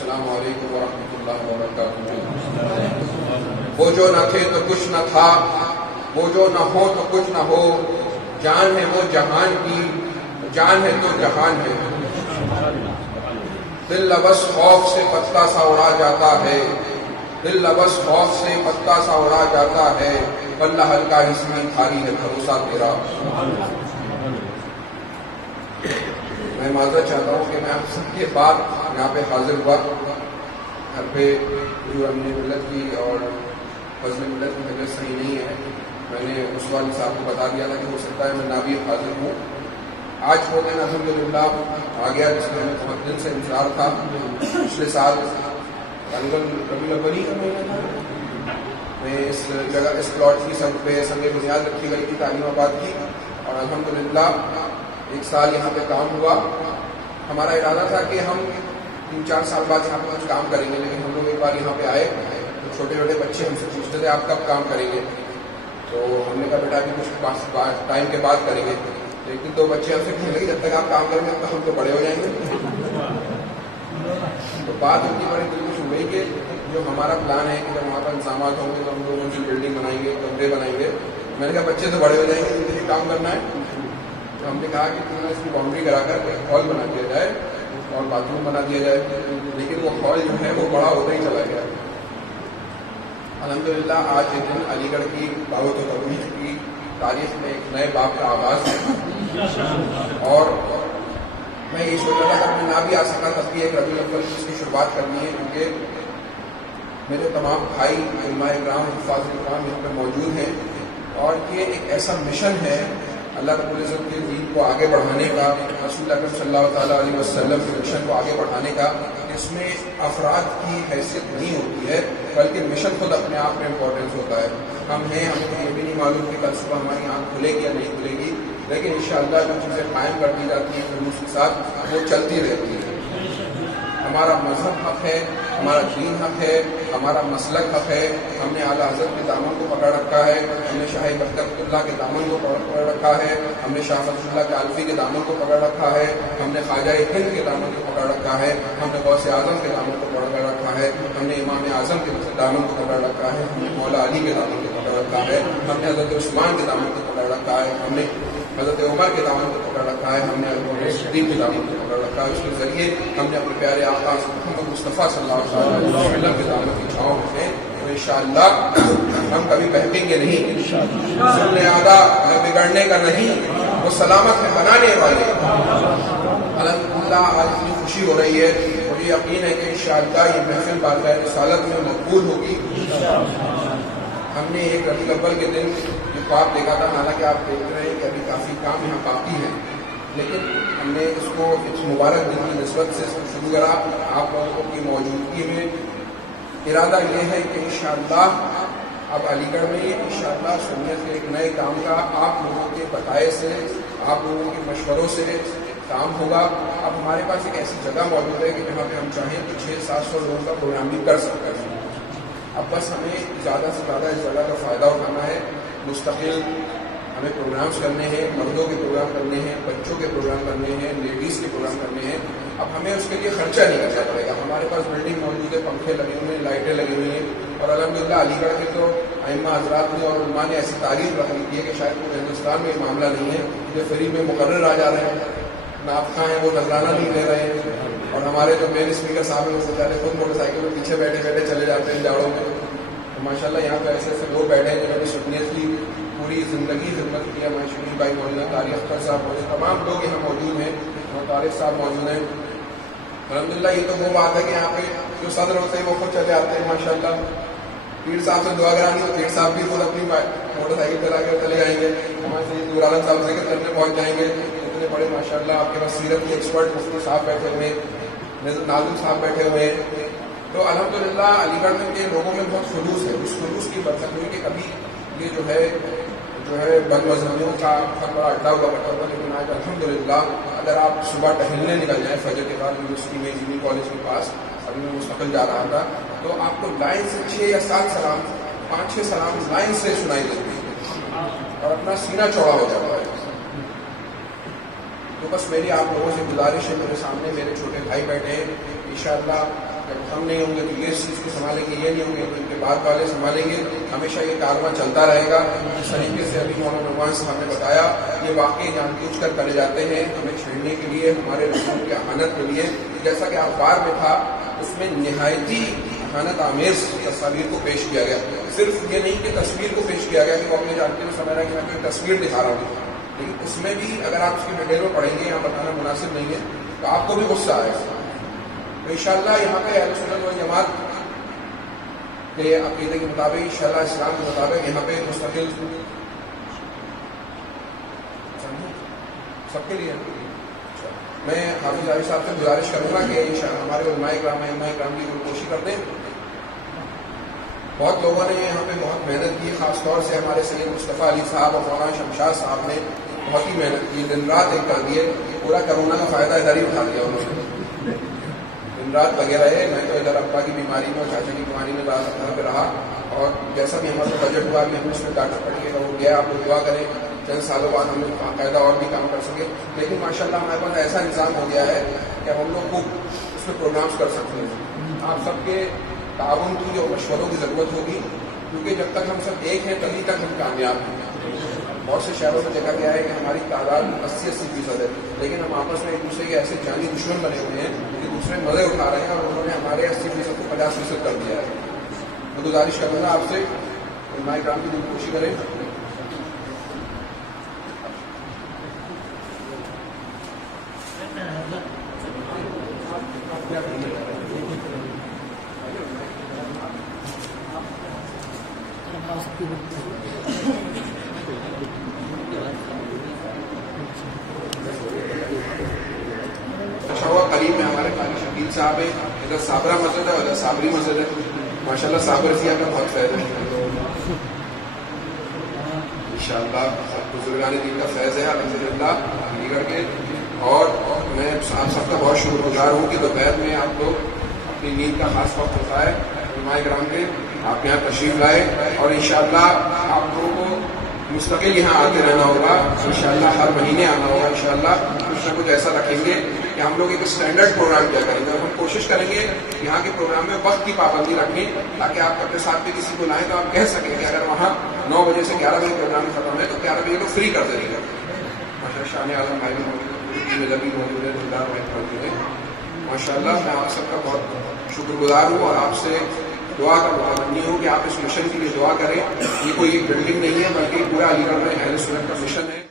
السلام علیکم ورحمۃ اللہ وبرکاتہ۔ وہ جو نہ تھے تو کچھ نہ تھا، وہ جو نہ ہو تو کچھ نہ ہو، جان ہے وہ جہان کی، جان ہے تو جہان ہے۔ دل لبس خوف سے پتا سا اڑا جاتا ہے، دل لبس خوف سے پتا سا اڑا جاتا ہے، بلہ ہلکا اس میں بھاری ہے بھروسہ تیرا۔ میں معذرت چاہتا ہوں کہ میں آپ سب کے بعد یہاں پہ حاضر ہوا۔ گھر پہ جو امن ملت کی اور فضل ملت کی طبیعت صحیح نہیں ہے، میں نے اس والد صاحب کو بتا دیا تھا کہ ہو سکتا ہے میں نہ بھی حاضر ہوں۔ آج وہ دن الحمدللہ آ گیا جس میں ہمیں بہت دن سے انتظار تھا۔ پچھلے سال ربیع الاول کا مہینہ تھا، میں اس جگہ اس پلاٹ کی سنگ پہ سنگ بنیاد رکھی گئی تھی تعلیم آباد کی، اور الحمدللہ ایک سال یہاں پہ کام ہوا۔ ہمارا ارادہ تھا کہ ہم 3-4 سال بعد یہاں پہ کچھ کام کریں گے، لیکن ہم لوگ ایک بار یہاں پہ آئے تو چھوٹے چھوٹے بچے ہم سے پوچھتے تھے آپ کب کام کریں گے، تو ہم نے کہا بیٹا ابھی کچھ ٹائم کے بعد کریں گے۔ ایک دن 2 بچے ہم سے کہنے لگے جب تک آپ کام کریں گے تب تک ہم تو بڑے ہو جائیں گے۔ تو بات ان کی بڑی دلچسپ ہوئی کہ جو ہمارا پلان ہے کہ جب وہاں پر انتظامات ہوں گے تو ہم لوگ ان کی بلڈنگ بنائیں گے، کمرے بنائیں گے۔ میں نے کہا بچے تو بڑے ہو جائیں گے، ان کے لیے کام کرنا ہے۔ تو ہم نے کہا کہ کیوں نہ اس کی باؤنڈری کرا کر ایک ہال بنا دیا جائے اور باتھ روم بنا دیا جائے، لیکن وہ ہال جو ہے وہ بڑا ہوتا ہی چلا گیا۔ الحمدللہ آج کے دن علی گڑھ کی دعوت و تبلیغ کی تاریخ میں ایک نئے باب کا آغاز ہے، اور میں یہ سوچ رہا تھا کہ میں نہ بھی آ سکا تب بھی ایک ربیع الاول کی اس کی شروعات کرنی ہے، کیونکہ میرے تمام بھائی علماء کرام حفاظ کرام یہاں پہ موجود ہیں، اور یہ ایک ایسا مشن ہے اللہ رب العزت کے دین کو آگے بڑھانے کا، رسول اکرم صلی اللہ تعالیٰ علیہ وسلم کے مشن کو آگے بڑھانے کا۔ اس میں افراد کی حیثیت نہیں ہوتی ہے، بلکہ مشن خود اپنے آپ میں امپورٹنس ہوتا ہے۔ ہم ہیں، ہمیں یہ بھی نہیں معلوم کہ کل صبح ہماری آنکھ کھلے گی یا نہیں کھلے گی، لیکن انشاءاللہ جو چیزیں قائم کر دی جاتی ہیں خلوص کے ساتھ وہ چلتی رہتی ہیں۔ ہمارا مذہب حق ہے، ہمارا دین حق ہے، ہمارا مسلک حق ہے۔ ہم نے اعلیٰ حضرت کے دامن کو پکڑ رکھا ہے، ہم نے شاہ برکت اللہ کے دامن کو پکڑ رکھا ہے، ہم نے شاہ فضل اللہ کے الفی کے دامن کو پکڑ رکھا ہے، ہم نے خواجہ ہند کے دامن کو پکڑ رکھا ہے، ہم نے غوث اعظم کے دامن کو پکڑ رکھا ہے، ہم نے امام اعظم کے دامن کو پکڑ رکھا ہے، ہم نے مولا علی کے دامن کو پکڑ رکھا ہے، ہم نے حضرت عثمان کے دامن کو پکڑ رکھا ہے، ہم نے حضرت عمر کے دامن کو پکڑ رکھا ہے، ہم نے صدیق کے دامن کو پکڑ رکھا ہے۔ اس کے ذریعے ہم نے اپنے پیارے آقا محمد مصطفیٰ صلی اللہ علیہ وسلم کے دامن کی چھاؤں میں تو انشاءاللہ ہم کبھی بہکیں گے نہیں۔ سننے آدھا ہے بگڑنے کا نہیں، وہ سلامت ہے بنانے والے۔ الحمدللہ آج اتنی خوشی ہو رہی ہے، مجھے یقین ہے کہ انشاءاللہ یہ محفل بارگاہ رسالت میں مقبول ہوگی۔ ہم نے ایک ربیع الاول کے دن یہ خواب دیکھا تھا، حالانکہ آپ دیکھ رہے ہیں کہ ابھی کافی کام یہاں باقی ہے، لیکن ہم نے اس کو اس مبارک دن کی نسبت سے شروع کرا۔ آپ لوگوں کی موجودگی میں ارادہ یہ ہے کہ انشاءاللہ اب علی گڑھ میں انشاءاللہ سنت کے ایک نئے کام کا آپ لوگوں کے بتائے سے، آپ لوگوں کے مشوروں سے کام ہوگا۔ اب ہمارے پاس ایک ایسی جگہ موجود ہے کہ جہاں پہ ہم چاہیں تو 600-700 لوگوں کا پروگرام بھی کر سکتے ہیں۔ اب بس ہمیں زیادہ سے زیادہ اس جگہ کا فائدہ اٹھانا ہے۔ مستقل ہمیں پروگرامز کرنے ہیں، مردوں کے پروگرام کرنے ہیں، بچوں کے پروگرام کرنے ہیں، لیڈیز کے پروگرام کرنے ہیں۔ اب ہمیں اس کے لیے خرچہ نہیں کرنا پڑے گا، ہمارے پاس بلڈنگ موجود ہے، پنکھے لگے ہوئے ہیں، لائٹیں لگی ہوئی ہیں، اور الحمدللہ علی گڑھ کے تو ائمہ حضرات نے اور علماء نے ایسی تعریف رکھ دی ہے کہ شاید پورے ہندوستان میں یہ معاملہ نہیں ہے جو فری میں مقرر آ جا رہے ہیں، نافخواں ہیں وہ نذرانہ نہیں دے رہے ہیں، اور ہمارے جو مین اسپیکر صاحب ہیں وہ بیچارے خود موٹر سائیکل میں پیچھے بیٹھے بیٹھے چلے جاتے ہیں جاڑوں میں۔ ماشاءاللہ یہاں پہ ایسے ایسے لوگ بیٹھے ہیں جنہوں نے سنیت کی پوری زندگی خدمت کی ہے۔ شریف بھائی مولانا طارق اختر صاحب موجود، تمام لوگ یہاں موجود ہیں، اور طارق صاحب موجود ہیں۔ الحمدللہ یہ تو وہ بات ہے کہ یہاں پہ جو صدر ہوتے ہیں وہ خود چلے آتے ہیں ماشاءاللہ۔ پیر صاحب سے دعا کرانی تو پیر صاحب بھی خود اپنی موٹر سائیکل چلا کر چلے جائیں گے، ہمارے سے نور عالم صاحب ذکر کرنے پہنچ جائیں گے۔ اتنے بڑے ماشاءاللہ آپ کے پاس سیرت کے ایکسپرٹ مفتی صاحب بیٹھے ہوئے ہیں، نازم صاحب بیٹھے ہوئے ہیں۔ تو الحمدللہ علی گڑھ میں کے لوگوں میں بہت خلوص ہے، اس خلوص کی برکت ہوئی کہ کبھی یہ جو ہے بد مذہبیوں کا بہت بڑا اڈا ہوا کرتا تھا، لیکن آج الحمدللہ اگر آپ صبح ٹہلنے نکل جائیں فجر کے بعد یونیورسٹی میں انجینئرنگ کالج کے پاس، ابھی میں مستقل جا رہا تھا، تو آپ کو لائن سے 6 یا 7 سلام، 5-6 سلام لائن سے سنائی دیتے ہیں اور اپنا سینہ چوڑا ہو جاتا ہے۔ تو بس میری آپ لوگوں سے گزارش ہے، میرے سامنے میرے چھوٹے بھائی بیٹھے ہیں، انشاءاللہ جب ہم نہیں ہوں گے تو یہ اس چیز کو سنبھالیں گے، یہ نہیں ہوں گے تو ان کے بعد والے سنبھالیں گے. ہمیشہ یہ کارواں چلتا رہے گا. جس طریقے سے ابھی مولانا نعمان صاحب نے بتایا، یہ واقعی جان بوجھ کر کرے جاتے ہیں ہمیں چھیڑنے کے لیے، ہمارے رسول کی اہانت کے لیے. جیسا کہ اخبار میں تھا، اس میں نہایتی اہانت آمیز تصاویر کو پیش کیا گیا. صرف یہ نہیں کہ تصویر کو پیش کیا گیا کہ وہ اپنے جانتے ہوئے سمجھ رہا ہے کہ میں کوئی تصویر دکھا رہا ہوں، لیکن اس میں بھی اگر آپ اس کی ڈیٹیل میں پڑھیں گے، یہاں بتانا مناسب نہیں ہے، تو آپ کو بھی غصہ آئے گا. تو انشاءاللہ یہاں پہ اہل سنت والجماعت کے عقیدے کے مطابق، انشاءاللہ اسلام کے مطابق یہاں پہ مستقل سب کے لیے میں حافظ علی صاحب سے گزارش کروں گا کہ ہمارے علماء کرام کی کوشش کر دیں. بہت لوگوں نے یہاں پہ بہت محنت کی، خاص طور سے ہمارے سید مصطفیٰ علی صاحب اور مولانا شمشاد صاحب نے بہت ہی محنت کی، دن رات ایک کر دیے. پورا کرونا کا فائدہ ادھر ہی اٹھا دیا انہوں نے، دن رات لگے رہے. میں تو ادھر ابا کی بیماری میں اور چاچا کی بیماری میں زیادہ پہ رہا، اور جیسا بھی ہمارا بجٹ ہوا بھی ہم نے اس میں ڈاکٹر پڑھ کے ہو گیا. آپ لوگ دعا کریں چند سالوں بعد ہم لوگ باقاعدہ اور بھی کام کر سکے. لیکن ماشاءاللہ ہمارے پاس ایسا نظام ہو گیا ہے کہ ہم لوگ کو اس میں پروگرامس کر سکتے ہیں. آپ سب کے تعاون کی اور مشوروں کی ضرورت ہوگی، کیونکہ جب تک ہم سب ایک ہیں تبھی تک ہم کامیاب ہیں. بہت سے شہروں میں دیکھا گیا ہے کہ ہماری تعداد 80% ہے، لیکن ہم آپس میں ایک دوسرے کے ایسے جانی دشمن بنے ہوئے ہیں کہ دوسرے مزے اٹھا رہے ہیں، اور انہوں نے ہمارے 80% کو 50% کر دیا ہے. میں گزارش کروں گا آپ سے علماء کرام کی کوشش کریں. اچھا ہوا قریب میں ہمارے قاری شکیل صاحب ہیں، ادھر صابرہ مسجد ہے اور ادھر صابری مسجد ہے. ماشاءاللہ صابرسیہ کا بہت فیض ہے انشاءاللہ. بزرگان دین کا فیض ہے الحمدللہ علی گڑھ کے. اور میں آپ سب کا بہت شکر گزار ہوں کہ دوپہر میں آپ لوگ اپنی نیند کا خاص وقت ہوتا ہے علماء کرام کے، آپ یہاں تشریف لائے. اور انشاءاللہ آپ لوگوں کو مستقل یہاں آتے رہنا ہوگا، انشاءاللہ ہر مہینے آنا ہوگا. انشاءاللہ کچھ نہ کچھ ایسا رکھیں گے کہ ہم لوگ ایک اسٹینڈرڈ پروگرام کیا کریں گے. اور ہم کوشش کریں گے یہاں کے پروگرام میں وقت کی پابندی رکھیں، تاکہ آپ اپنے ساتھ بھی کسی کو لائیں تو آپ کہہ سکیں کہ اگر وہاں 9 بجے سے 11 بجے پروگرام ختم ہے تو 11 بجے کو فری کر دیں گے. شان عالم بھائی بھی موجود ہے، دلدار بھائی موجود ہے. ماشاء اللہ میں آپ سب کا بہت شکر گزار ہوں، اور آپ سے دعا کا متمنی ہوں کہ آپ اس مشن کے لیے دعا کریں. یہ کوئی ایک بلڈنگ نہیں ہے، بلکہ پورا علی گڑھ میں اہل سنت کا مشن ہے.